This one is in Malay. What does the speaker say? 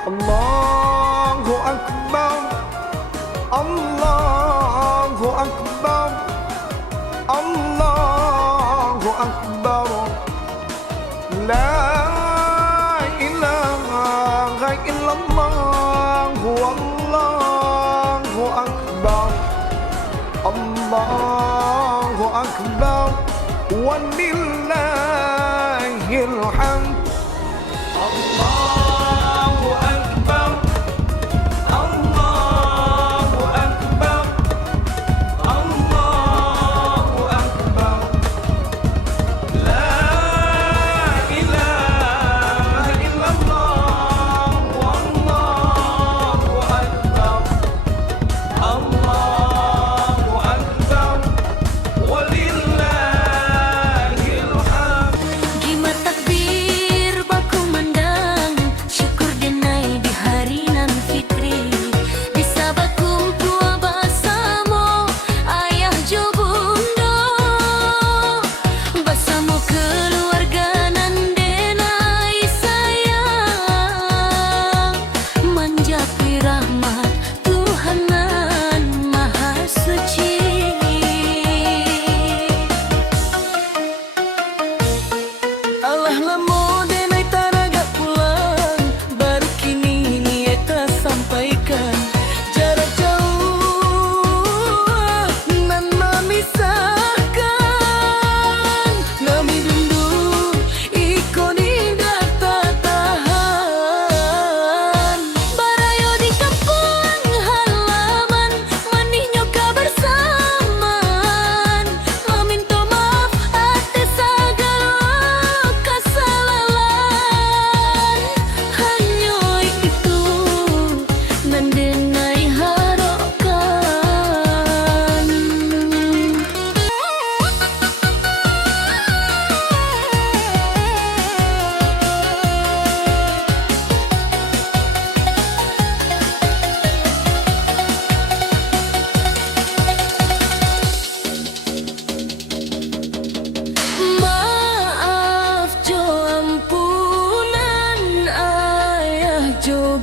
Allahu Akbar, Allahu Akbar, Allahu Akbar. La ilaha illallah, Allahu Akbar, Allahu Akbar, walillahil hamd. Allahu Akbar, Allahu Akbar, Allahu Akbar. La ilaha illallah, Allahu Akbar, Allahu Akbar, walillahil hamd. Gimat takbir bakumandang, syukur denai di hari nan fitri. Bisa bakumpul bersama ayah jo bunda, bersama keluarga nan denai sayang, manjapi rahmat Tuhan nan Maha Suci. Allah lamo denai taraga pulang, baru kini nieta sampaikan. Jarak jauh nan memisahkan, nami rindu ikon indah tak tahan. Barayo di kampung halaman, manihnya kebersamaan. Meminta maaf atas segala kesalahan. Hanya itu nan denai harapkan. Maaf jo ampunan ayah jo